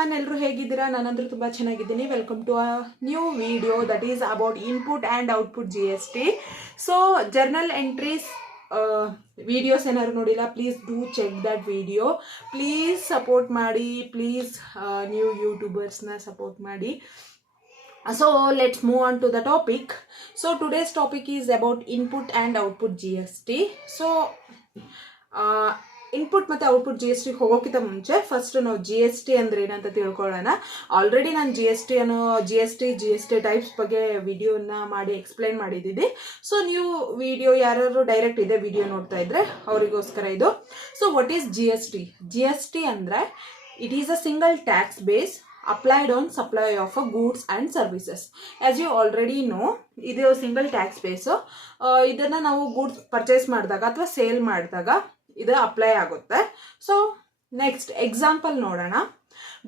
Everyone, ಎಲ್ಲರೂ ಹೇಗಿದ್ದೀರಾ? ನಾನಂದ್ರೂ ತುಂಬ ಚೆನ್ನಾಗಿದ್ದೀನಿ. Welcome to a new video that is about input and output GST. So journal entries videos ಏನಾದ್ರು ನೋಡಿಲ್ಲ, please do check that video. Please support ಮಾಡಿ, ಪ್ಲೀಸ್ ನ್ಯೂ ಯೂಟ್ಯೂಬರ್ಸ್ನ ಸಪೋರ್ಟ್ ಮಾಡಿ. So let's move on to the topic. So today's topic is about input and output GST. So input ಮತ್ತು output GST ಹೋಗೋಕ್ಕಿಂತ ಮುಂಚೆ first ನಾವು GST ಅಂದರೆ ಏನಂತ ತಿಳ್ಕೊಳ್ಳೋಣ. Already ನಾನು GST ಟೈಪ್ಸ್ ಬಗ್ಗೆ ವಿಡಿಯೋನ ಮಾಡಿ ಎಕ್ಸ್ಪ್ಲೈನ್ ಮಾಡಿದ್ದೀನಿ. ಸೊ ನೀವು ವಿಡಿಯೋ ಯಾರು ಡೈರೆಕ್ಟ್ ಇದೆ ವಿಡಿಯೋ ನೋಡ್ತಾ ಇದ್ರೆ ಅವರಿಗೋಸ್ಕರ ಇದು. ಸೊ ವಾಟ್ ಈಸ್ GST ಅಂದರೆ it is a single tax base applied on supply of goods and services. As you already know, ಇದು ಸಿಂಗಲ್ ಟ್ಯಾಕ್ಸ್ ಬೇಸು. ಇದನ್ನು ನಾವು ಗೂಡ್ಸ್ ಪರ್ಚೇಸ್ ಮಾಡಿದಾಗ ಅಥವಾ ಸೇಲ್ ಮಾಡಿದಾಗ ಇದು ಅಪ್ಲೈ ಆಗುತ್ತೆ. ಸೊ ನೆಕ್ಸ್ಟ್ ಎಕ್ಸಾಂಪಲ್ ನೋಡೋಣ.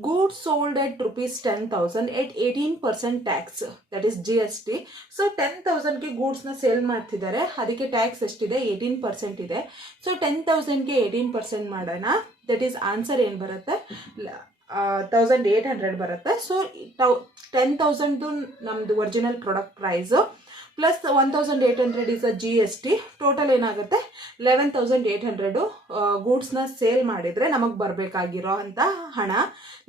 Goods sold at ₹10,000 at 18% tax, that is GST. So 10,000ಗೆ ಗೂಡ್ಸ್ನ ಸೇಲ್ ಮಾಡ್ತಿದ್ದಾರೆ, ಅದಕ್ಕೆ ಟ್ಯಾಕ್ಸ್ ಎಷ್ಟಿದೆ? 18% ಇದೆ. ಸೊ 10,000ಗೆ 18% ಮಾಡೋಣ, ದಟ್ ಈಸ್ ಆನ್ಸರ್ ಏನು ಬರುತ್ತೆ? 1,800 ಬರುತ್ತೆ. ಸೊ 10,000 ನಮ್ಮದು original product price plus 1,800 is a GST. Total ಏನಾಗುತ್ತೆ? 11,800 ಗೂಡ್ಸ್ನ ಸೇಲ್ ಮಾಡಿದರೆ ನಮಗೆ ಬರಬೇಕಾಗಿರೋ ಅಂಥ ಹಣ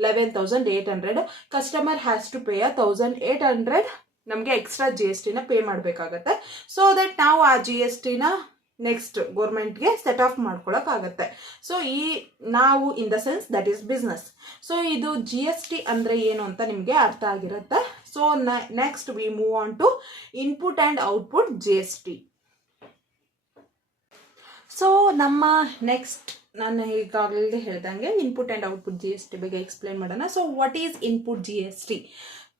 11,800. ಕಸ್ಟಮರ್ ಹ್ಯಾಸ್ ಟು ಪೇ 1,800 ನಮಗೆ ಎಕ್ಸ್ಟ್ರಾ GSTನ ಪೇ ಮಾಡಬೇಕಾಗತ್ತೆ. ಸೊ ದಟ್ ನಾವು ಆ GSTನ ನೆಕ್ಸ್ಟ್ ಗೌರ್ಮೆಂಟ್ಗೆ ಸೆಟ್ ಆಫ್ ಮಾಡ್ಕೊಳಕ್ಕಾಗತ್ತೆ. ಸೊ ನಾವು in the sense that is business. So ಇದು GST ಅಂದರೆ ಏನು ಅಂತ ನಿಮಗೆ ಅರ್ಥ ಆಗಿರುತ್ತೆ. So next we move on to input and output GST. So ನಮ್ಮ ನೆಕ್ಸ್ಟ್ ನಾನು ಈಗಾಗಲೇ ಹೇಳ್ದಂಗೆ ಇನ್ಪುಟ್ ಆ್ಯಂಡ್ ಔಟ್ಪುಟ್ GST ಬಗ್ಗೆ ಎಕ್ಸ್ಪ್ಲೈನ್ ಮಾಡೋಣ. So what is input GST?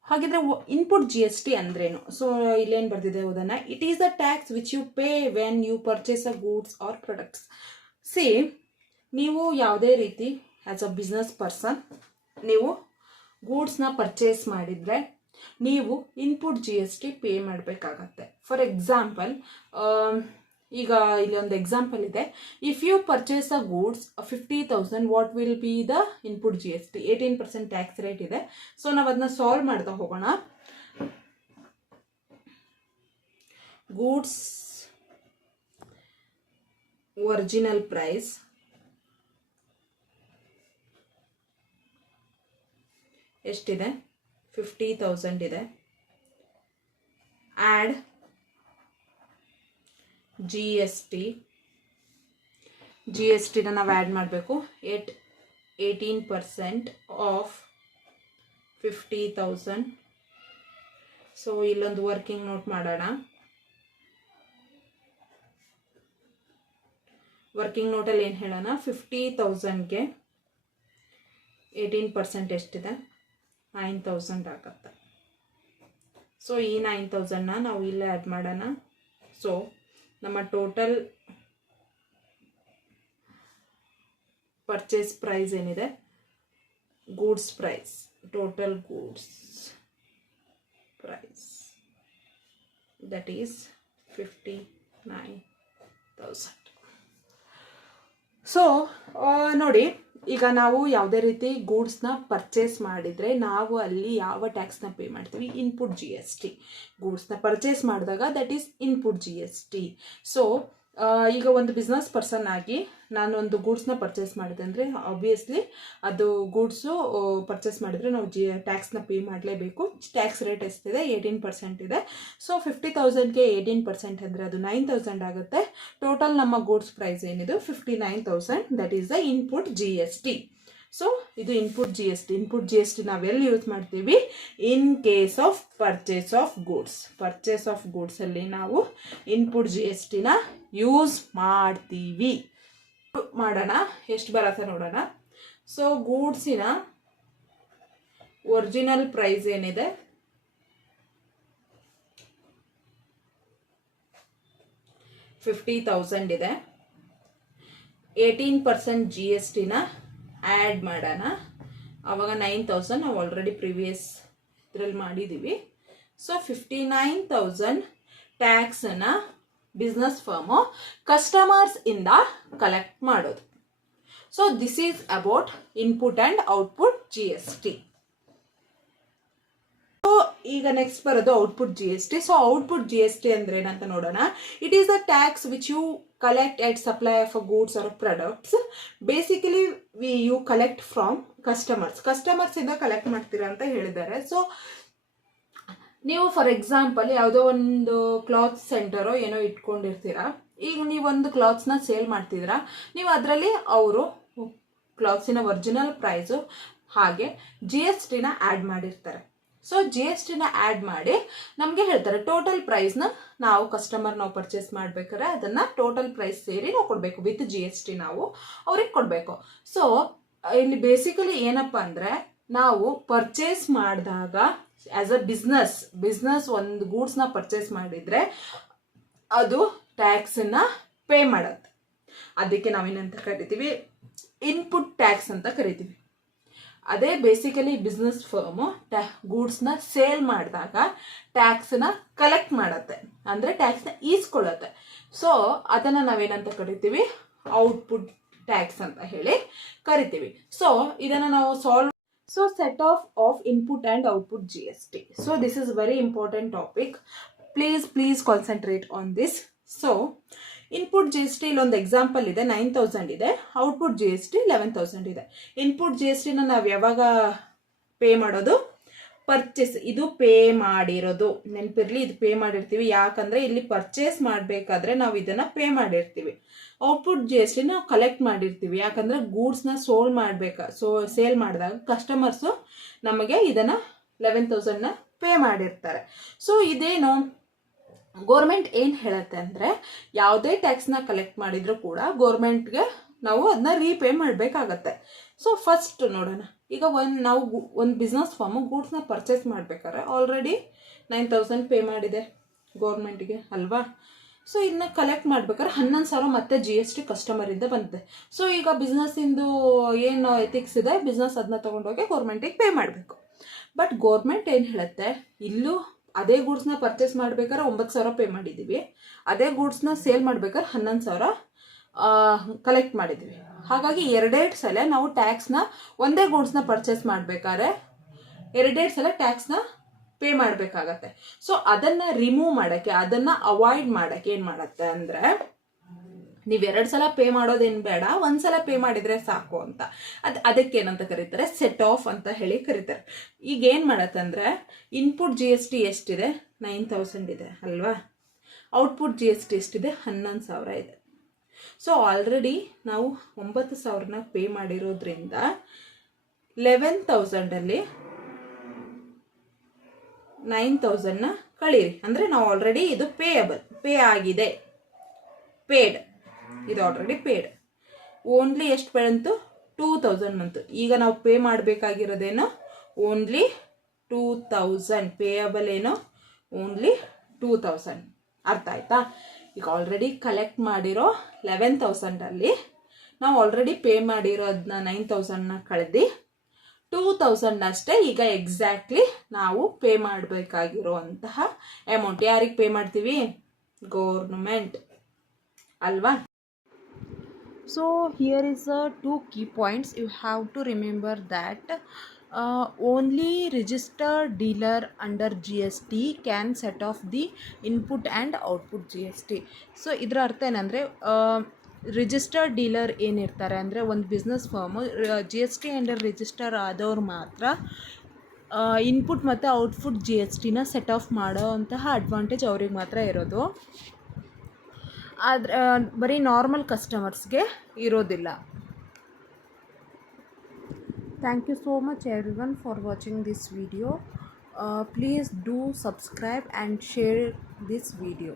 ಹಾಗಿದ್ರೆ ಇನ್ಪುಟ್ GST ಅಂದ್ರೇನು? ಸೊ ಇಲ್ಲೇನು ಬರ್ತಿದೆ ಓದೋಣ. It is a tax which you pay when you purchase a goods or products. See, ನೀವು ಯಾವುದೇ ರೀತಿ ಆ್ಯಸ್ ಅ ಬಿಸ್ನೆಸ್ ಪರ್ಸನ್ ನೀವು ಗೂಡ್ಸ್ನ ಪರ್ಚೇಸ್ ಮಾಡಿದರೆ ನೀವು ಇನ್ಪುಟ್ GST ಪೇ ಮಾಡಬೇಕಾಗತ್ತೆ. ಫಾರ್ ಎಕ್ಸಾಂಪಲ್, ಈಗ ಇಲ್ಲಿ ಒಂದು ಎಕ್ಸಾಂಪಲ್ ಇದೆ. If you purchase a goods 50,000, what will be the input GST? 18% tax rate ಇದೆ. ಸೊ ನಾವು ಅದನ್ನ ಸಾಲ್ವ್ ಮಾಡ್ತಾ ಹೋಗೋಣ. ಗೂಡ್ಸ್ ಒರಿಜಿನಲ್ ಪ್ರೈಸ್ ಎಷ್ಟಿದೆ? 50,000 ಇದೆ. ಆ್ಯಡ್ GSTನ ನಾವು ಆ್ಯಡ್ ಮಾಡಬೇಕು. 18% ಆಫ್ 50,000. ಸೊ ಇಲ್ಲೊಂದು ವರ್ಕಿಂಗ್ ನೋಟ್ ಮಾಡೋಣ. ವರ್ಕಿಂಗ್ ನೋಟಲ್ಲಿ ಏನು ಹೇಳೋಣ? 50,000ಗೆ 18% ಎಷ್ಟಿದೆ? 9,000 ಆಗುತ್ತೆ. ಸೊ ಈ 9,000ನ ನಾವು ಇಲ್ಲೇ ಆ್ಯಡ್ ಮಾಡೋಣ. ಸೊ ನಮ್ಮ ಟೋಟಲ್ ಪರ್ಚೇಸ್ ಪ್ರೈಸ್ ಏನಿದೆ? Goods price, total goods price that is 59,000. So ನೋಡಿ, ಈಗ ನಾವು ಯಾವುದೇ ರೀತಿ ಗೂಡ್ಸ್ನ ಪರ್ಚೇಸ್ ಮಾಡಿದರೆ ನಾವು ಅಲ್ಲಿ ಯಾವ ಟ್ಯಾಕ್ಸ್ನ ಪೇ ಮಾಡ್ತೀವಿ? Input GST. ಗೂಡ್ಸ್ನ ಪರ್ಚೇಸ್ ಮಾಡಿದಾಗ that is input GST. So ಈಗ ಒಂದು ಬಿಸ್ನೆಸ್ ಪರ್ಸನ್ ಆಗಿ ನಾನೊಂದು ಗೂಡ್ಸ್ನ ಪರ್ಚೇಸ್ ಮಾಡಿದೆ ಅಂದರೆ ಆಬ್ವಿಯಸ್ಲಿ ಅದು ಗೂಡ್ಸು ಪರ್ಚೇಸ್ ಮಾಡಿದರೆ ನಾವು ಟ್ಯಾಕ್ಸ್ನ ಪೇ ಮಾಡಲೇಬೇಕು. ಟ್ಯಾಕ್ಸ್ ರೇಟ್ ಎಷ್ಟಿದೆ? 18% ಇದೆ. ಸೊ 50,000ಗೆ 18% ಅಂದರೆ ಅದು 9,000 ಆಗುತ್ತೆ. ಟೋಟಲ್ ನಮ್ಮ ಗೂಡ್ಸ್ ಪ್ರೈಸ್ ಏನಿದೆ? 59,000. That is the input GST. So ಇದು ಇನ್ಪುಟ್ GST ನಾವೆಲ್ಲಿ ಯೂಸ್ ಮಾಡ್ತೀವಿ? In case of purchase of goods. Purchase of ಗೂಡ್ಸಲ್ಲಿ ನಾವು ಇನ್ಪುಟ್ GSTನ ಯೂಸ್ ಮಾಡ್ತೀವಿ. ಮಾಡೋಣ, ಎಷ್ಟು ಬರುತ್ತೆ ನೋಡೋಣ. ಸೊ ಗೂಡ್ಸಿನ ಒರಿಜಿನಲ್ ಪ್ರೈಸ್ ಏನಿದೆ? 50,000 ಇದೆ. 18% GSTನ ಆ್ಯಡ್ ಮಾಡೋಣ. ಆವಾಗ 9,000 ನಾವು ಆಲ್ರೆಡಿ ಪ್ರಿವಿಯಸ್ ಇದರಲ್ಲಿ ಮಾಡಿದ್ದೀವಿ. ಸೊ 59,000 ಟ್ಯಾಕ್ಸನ್ನು ಬಿಸ್ನೆಸ್ ಫರ್ಮು ಕಸ್ಟಮರ್ಸ್ ಇಂದ ಕಲೆಕ್ಟ್ ಮಾಡೋದು. So this is about input and output GST. So ಈಗ ನೆಕ್ಸ್ಟ್ ಬರೋದು output GST. So output GST ಅಂದ್ರೆ ಏನಂತ ನೋಡೋಣ. It is the tax which you collect at supply of a goods or products. Basically you collect from customers ಇಂದ collect ಮಾಡ್ತೀರಾ ಅಂತ ಹೇಳಿದ್ದಾರೆ. So ನೀವು ಫಾರ್ ಎಕ್ಸಾಂಪಲ್ ಯಾವುದೋ ಒಂದು ಕ್ಲಾತ್ ಸೆಂಟರೋ ಏನೋ ಇಟ್ಕೊಂಡಿರ್ತೀರಾ. ಈಗ ನೀವೊಂದು ಕ್ಲಾತ್ಸ್ನ ಸೇಲ್ ಮಾಡ್ತಿದ್ದೀರಾ, ನೀವು ಅದರಲ್ಲಿ ಅವರು ಕ್ಲಾತ್ಸಿನ ಒರಿಜಿನಲ್ ಪ್ರೈಸು ಹಾಗೆ GSTನ ಆ್ಯಡ್ ಮಾಡಿರ್ತಾರೆ. ಸೊ GSTನ ಆ್ಯಡ್ ಮಾಡಿ ನಮಗೆ ಹೇಳ್ತಾರೆ ಟೋಟಲ್ ಪ್ರೈಸ್ನ ನಾವು ಪರ್ಚೇಸ್ ಮಾಡ್ಬೇಕಾದ್ರೆ ಅದನ್ನು ಟೋಟಲ್ ಪ್ರೈಸ್ ಸೇರಿ ನಾವು ಕೊಡಬೇಕು, ವಿತ್ GST ನಾವು ಅವ್ರಿಗೆ ಕೊಡಬೇಕು. ಸೊ ಇಲ್ಲಿ ಬೇಸಿಕಲಿ ಏನಪ್ಪ ಅಂದರೆ, ನಾವು ಪರ್ಚೇಸ್ ಮಾಡಿದಾಗ ಆ್ಯಸ್ ಅ ಬಿಸ್ನೆಸ್ ಒಂದು ಗೂಡ್ಸ್ನ ಪರ್ಚೇಸ್ ಮಾಡಿದರೆ ಅದು ಟ್ಯಾಕ್ಸನ್ನ ಪೇ ಮಾಡುತ್ತೆ. ಅದಕ್ಕೆ ನಾವೇನಂತ ಕರಿತೀವಿ, ಇನ್ಪುಟ್ ಟ್ಯಾಕ್ಸ್ ಅಂತ ಕರಿತೀವಿ. ಅದೇ ಬೇಸಿಕಲಿ ಬಿಸ್ನೆಸ್ ಫರ್ಮು ಗೂಡ್ಸ್ನ ಸೇಲ್ ಮಾಡಿದಾಗ ಟ್ಯಾಕ್ಸನ್ನ ಕಲೆಕ್ಟ್ ಮಾಡುತ್ತೆ, ಅಂದರೆ ಟ್ಯಾಕ್ಸ್ನ ಈಸ್ಕೊಳ್ಳುತ್ತೆ. ಸೊ ಅದನ್ನು ನಾವೇನಂತ ಕರಿತೀವಿ, ಔಟ್ಪುಟ್ ಟ್ಯಾಕ್ಸ್ ಅಂತ ಹೇಳಿ ಕರಿತೀವಿ. ಸೊ ಇದನ್ನು ನಾವು So set off of input and output GST. So this is very important topic. Please concentrate on this. So input GST ಇಲ್ಲೊಂದು ಎಕ್ಸಾಂಪಲ್ ಇದೆ, 9,000 ಇದೆ. ಔಟ್ಪುಟ್ GST 11,000 ಇದೆ. ಇನ್ಪುಟ್ GSTನ ನಾವು ಯಾವಾಗ ಪೇ ಮಾಡೋದು, ಪರ್ಚೇಸ್, ಇದು ಪೇ ಮಾಡಿರೋದು ನೆನಪಿರಲಿ, ಇದು ಪೇ ಮಾಡಿರ್ತೀವಿ. ಯಾಕಂದರೆ ಇಲ್ಲಿ ಪರ್ಚೇಸ್ ಮಾಡಬೇಕಾದ್ರೆ ನಾವು ಇದನ್ನು ಪೇ ಮಾಡಿರ್ತೀವಿ. ಔಟ್ಪುಟ್ GST ನಾವು ಕಲೆಕ್ಟ್ ಮಾಡಿರ್ತೀವಿ, ಯಾಕಂದರೆ ಗೂಡ್ಸ್ನ ಸೇಲ್ ಮಾಡಿದಾಗ ಕಸ್ಟಮರ್ಸು ನಮಗೆ ಇದನ್ನು 11,000ನ ಪೇ ಮಾಡಿರ್ತಾರೆ. ಸೊ ಇದೇನು ಗೋರ್ಮೆಂಟ್ ಏನು ಹೇಳುತ್ತೆ ಅಂದರೆ, ಯಾವುದೇ ಟ್ಯಾಕ್ಸ್ನ ಕಲೆಕ್ಟ್ ಮಾಡಿದರೂ ಕೂಡ ಗೋರ್ಮೆಂಟ್ಗೆ ನಾವು ಅದನ್ನ ರೀಪೇ ಮಾಡಬೇಕಾಗತ್ತೆ. ಸೊ ಫಸ್ಟ್ ನೋಡೋಣ. ಈಗ ನಾವು ಒಂದು ಬಿಸ್ನೆಸ್ ಫಾರ್ಮು ಗೂಡ್ಸ್ನ ಪರ್ಚೇಸ್ ಮಾಡಬೇಕಾದ್ರೆ ಆಲ್ರೆಡಿ 9,000 ಪೇ ಮಾಡಿದೆ ಗೋರ್ಮೆಂಟ್ಗೆ ಅಲ್ವಾ. ಸೊ ಇದನ್ನ ಕಲೆಕ್ಟ್ ಮಾಡ್ಬೇಕಾದ್ರೆ 11,000 ಮತ್ತೆ GST ಕಸ್ಟಮರಿಂದ ಬಂದಿದೆ. ಸೊ ಈಗ ಬಿಸ್ನೆಸ್ಸಿಂದು ಏನು ಎಥಿಕ್ಸ್ ಇದೆ, ಬಿಸ್ನೆಸ್ ಅದನ್ನ ತೊಗೊಂಡೋಗಿ ಗೋರ್ಮೆಂಟಿಗೆ ಪೇ ಮಾಡಬೇಕು. ಬಟ್ ಗೋರ್ಮೆಂಟ್ ಏನು ಹೇಳುತ್ತೆ, ಇಲ್ಲೂ ಅದೇ ಗೂಡ್ಸ್ನ ಪರ್ಚೇಸ್ ಮಾಡ್ಬೇಕಾದ್ರೆ 9,000 ಪೇ ಮಾಡಿದ್ದೀವಿ, ಅದೇ ಗೂಡ್ಸ್ನ ಸೇಲ್ ಮಾಡ್ಬೇಕಾದ್ರೆ 11,000 ಕಲೆಕ್ಟ್ ಮಾಡಿದ್ದೀವಿ. ಹಾಗಾಗಿ ಎರಡೆರಡು ಸಲ ನಾವು ಟ್ಯಾಕ್ಸ್ನ, ಒಂದೇ ಗೂಡ್ಸ್ನ ಪರ್ಚೇಸ್ ಮಾಡಬೇಕಾದ್ರೆ ಎರಡೆರಡು ಸಲ ಟ್ಯಾಕ್ಸ್ನ ಪೇ ಮಾಡಬೇಕಾಗತ್ತೆ. ಸೊ ಅದನ್ನು ರಿಮೂವ್ ಮಾಡೋಕ್ಕೆ, ಅದನ್ನು ಅವಾಯ್ಡ್ ಮಾಡೋಕ್ಕೆ ಏನು ಮಾಡುತ್ತೆ ಅಂದರೆ, ನೀವು 2 ಸಲ ಪೇ ಮಾಡೋದೇನು ಬೇಡ, 1 ಸಲ ಪೇ ಮಾಡಿದರೆ ಸಾಕು ಅಂತ. ಅದಕ್ಕೆ ಏನಂತ ಕರೀತಾರೆ, ಸೆಟ್ ಆಫ್ ಅಂತ ಹೇಳಿ ಕರೀತಾರೆ. ಈಗ ಏನು ಮಾಡತ್ತೆ ಅಂದರೆ, ಇನ್ಪುಟ್ GST ಎಷ್ಟಿದೆ, 9,000 ಇದೆ ಅಲ್ವಾ. ಔಟ್ಪುಟ್ GST ಎಷ್ಟಿದೆ, 11,000 ಇದೆ. ಸೊ ಆಲ್ರೆಡಿ ನಾವು 9,000ನ ಪೇ ಮಾಡಿರೋದ್ರಿಂದ 11,000ಅಲ್ಲಿ 9,000ನ ಕಳೀರಿ. ಅಂದರೆ ನಾವು ಆಲ್ರೆಡಿ ಇದು ಪೇ ಆಗಿದೆ, ಪೇಡ್, ಇದು ಆಲ್ರೆಡಿ ಪೇಡ್. ಓನ್ಲಿ ಎಷ್ಟು ಬಂತು, 2,000 ಬಂತು. ಈಗ ನಾವು ಪೇ ಮಾಡಬೇಕಾಗಿರೋದೇನೋ ಓನ್ಲಿ 2,000, ಪೇಯಬಲ್ ಏನೋ ಓನ್ಲಿ 2,000. ಅರ್ಥ ಆಯ್ತಾ. ಈಗ ಆಲ್ರೆಡಿ ಕಲೆಕ್ಟ್ ಮಾಡಿರೋ 11,000ಅಲ್ಲಿ ನಾವು ಆಲ್ರೆಡಿ ಪೇ ಮಾಡಿರೋದನ್ನ 9,000ನ ಕಳೆದು 2,000 ಅಷ್ಟೇ ಈಗ ಎಕ್ಸಾಕ್ಟ್ಲಿ ನಾವು ಪೇ ಮಾಡಬೇಕಾಗಿರುವಂತಹ ಅಮೌಂಟ್. ಯಾರಿಗೆ ಪೇ ಮಾಡ್ತೀವಿ, ಗೌರ್ಮೆಂಟ್ ಅಲ್ವಾ. So here is 2 key points you have to remember that only registered dealer under GST can set off the input and output GST. So ಇದರ ಅರ್ಥ ಏನಂದರೆ, ರಿಜಿಸ್ಟರ್ಡ್ ಡೀಲರ್ ಏನಿರ್ತಾರೆ ಅಂದರೆ, ಒಂದು business firm GST under register ಆದವ್ರು ಮಾತ್ರ input ಮತ್ತು output GSTನ set of ಮಾಡೋ ಅಂತಹ ಅಡ್ವಾಂಟೇಜ್ ಅವ್ರಿಗೆ ಮಾತ್ರ ಇರೋದು. ಆದರೆ ಬರೀ ನಾರ್ಮಲ್ ಕಸ್ಟಮರ್ಸ್ಗೆ ಇರೋದಿಲ್ಲ. Thank you so much everyone for watching this video. Please do subscribe and share this video.